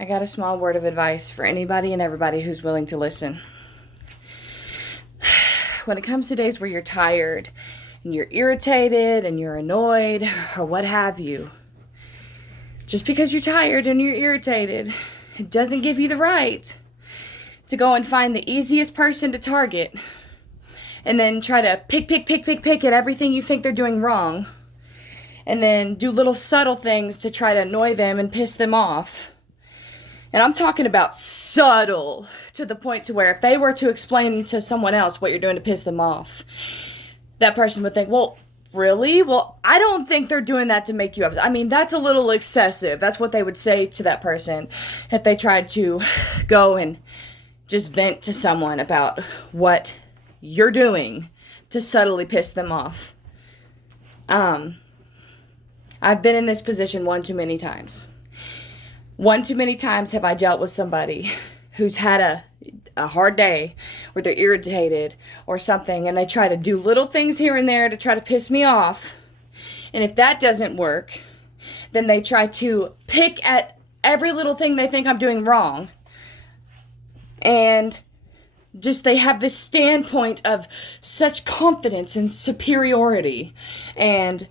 I got a small word of advice for anybody and everybody who's willing to listen. When it comes to days where you're tired and you're irritated and you're annoyed or what have you, just because you're tired and you're irritated, it doesn't give you the right to go and find the easiest person to target and then try to pick at everything you think they're doing wrong and then do little subtle things to try to annoy them and piss them off. And I'm talking about subtle to the point to where if they were to explain to someone else what you're doing to piss them off, that person would think, well, really? Well, I don't think they're doing that to make you upset. I mean, that's a little excessive. That's what they would say to that person if they tried to go and just vent to someone about what you're doing to subtly piss them off. I've been in this position one too many times. One too many times have I dealt with somebody who's had a hard day where they're irritated or something and they try to do little things here and there to try to piss me off. And if that doesn't work, then they try to pick at every little thing they think I'm doing wrong. And just they have this standpoint of such confidence and superiority. And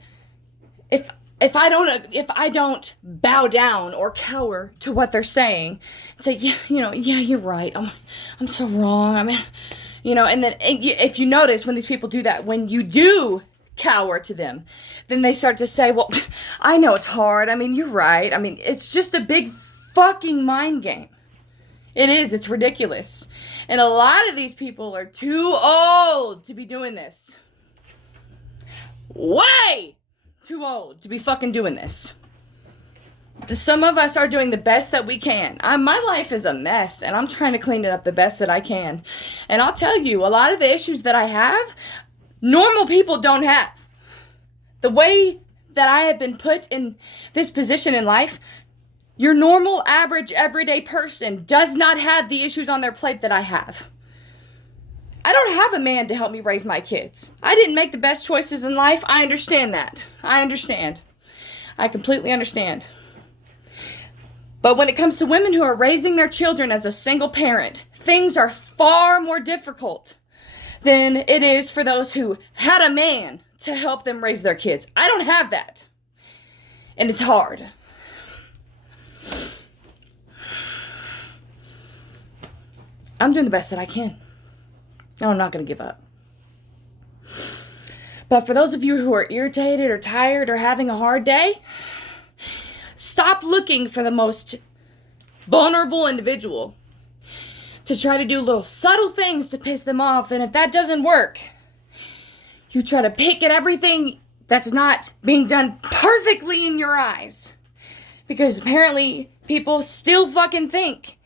if I don't bow down or cower to what they're saying, say, yeah, you're right. I'm so wrong. And then if you notice when these people do that, when you do cower to them, then they start to say, well, I know it's hard. You're right. It's just a big fucking mind game. It is. It's ridiculous. And a lot of these people are too old to be doing this. Way too old to be fucking doing this. Some of us are doing the best that we can. My life is a mess, and I'm trying to clean it up the best that I can. And I'll tell you, a lot of the issues that I have, normal people don't have. The way that I have been put in this position in life, your normal, average, everyday person does not have the issues on their plate that I have. I don't have a man to help me raise my kids. I didn't make the best choices in life. I understand that. I understand. I completely understand. But when it comes to women who are raising their children as a single parent, things are far more difficult than it is for those who had a man to help them raise their kids. I don't have that. And it's hard. I'm doing the best that I can. No, I'm not going to give up. But for those of you who are irritated or tired or having a hard day, stop looking for the most vulnerable individual to try to do little subtle things to piss them off. And if that doesn't work, you try to pick at everything that's not being done perfectly in your eyes. Because apparently people still fucking think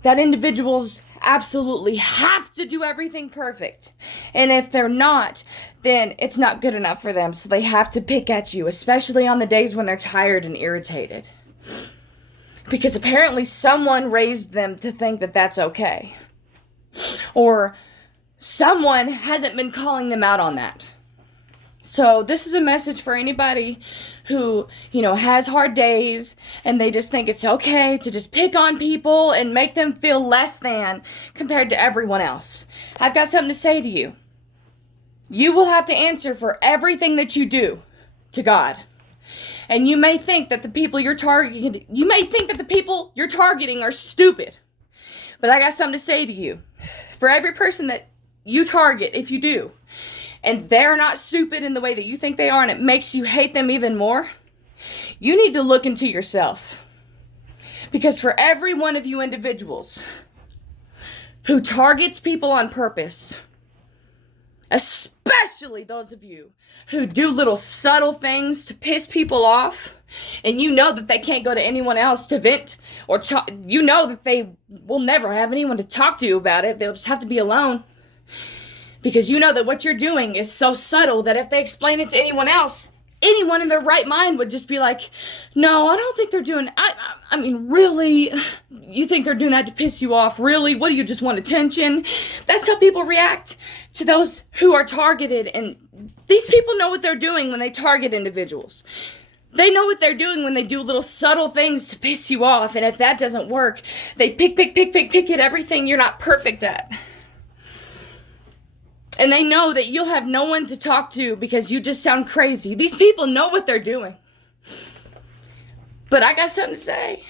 that individuals absolutely have to do everything perfect. And if they're not, then it's not good enough for them. So they have to pick at you, especially on the days when they're tired and irritated. Because apparently someone raised them to think that that's okay. Or someone hasn't been calling them out on that. So this is a message for anybody who, has hard days and they just think it's okay to just pick on people and make them feel less than compared to everyone else. I've got something to say to you. You will have to answer for everything that you do to God. And you may think that the people you're targeting are stupid. But I got something to say to you. For every person that you target, if you do, and they're not stupid in the way that you think they are, and it makes you hate them even more, you need to look into yourself. Because for every one of you individuals who targets people on purpose, especially those of you who do little subtle things to piss people off, and you know that they can't go to anyone else to vent, or you know that they will never have anyone to talk to about it, they'll just have to be alone. Because you know that what you're doing is so subtle that if they explain it to anyone else, anyone in their right mind would just be like, no, I don't think they're doing, really? You think they're doing that to piss you off? Really? What do you just want attention? That's how people react to those who are targeted. And these people know what they're doing when they target individuals. They know what they're doing when they do little subtle things to piss you off. And if that doesn't work, they pick at everything you're not perfect at. And they know that you'll have no one to talk to because you just sound crazy. These people know what they're doing. But I got something to say.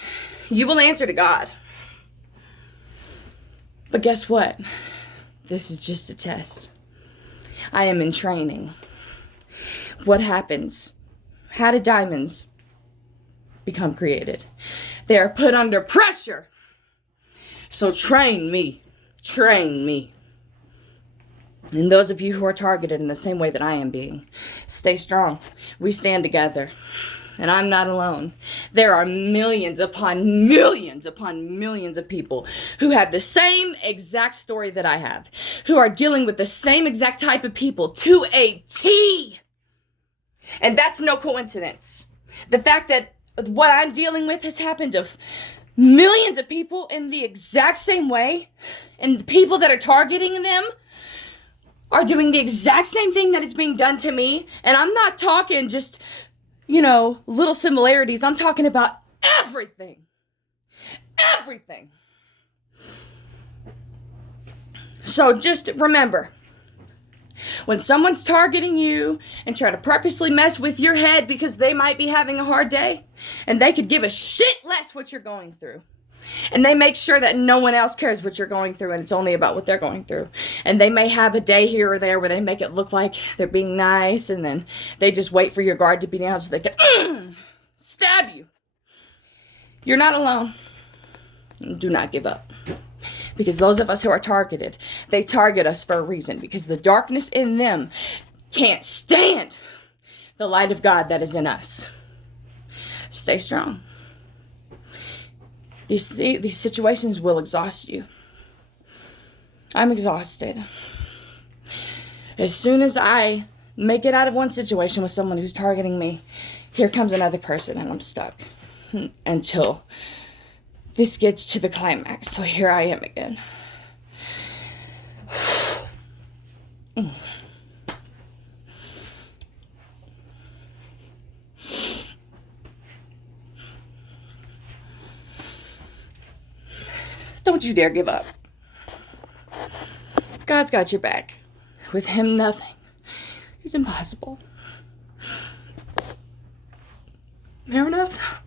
You will answer to God. But guess what? This is just a test. I am in training. What happens? How do diamonds become created? They are put under pressure. So train me. Train me. And those of you who are targeted in the same way that I am being, stay strong. We stand together. And I'm not alone. There are millions upon millions of people who have the same exact story that I have, who are dealing with the same exact type of people to a T. And that's no coincidence. The fact that what I'm dealing with has happened to millions of people in the exact same way, and the people that are targeting them are doing the exact same thing that is being done to me. And I'm not talking just, little similarities. I'm talking about everything. Everything. So just remember, when someone's targeting you and try to purposely mess with your head because they might be having a hard day, and they could give a shit less what you're going through, and they make sure that no one else cares what you're going through and it's only about what they're going through, and they may have a day here or there where they make it look like they're being nice, and then they just wait for your guard to be down so they can stab you. You're not alone. Do not give up. Because those of us who are targeted, they target us for a reason. Because the darkness in them can't stand the light of God that is in us. Stay strong. These situations will exhaust you. I'm exhausted. As soon as I make it out of one situation with someone who's targeting me, here comes another person and I'm stuck. Until this gets to the climax. So here I am again. Don't you dare give up. God's got your back. With him, nothing is impossible. Fair enough.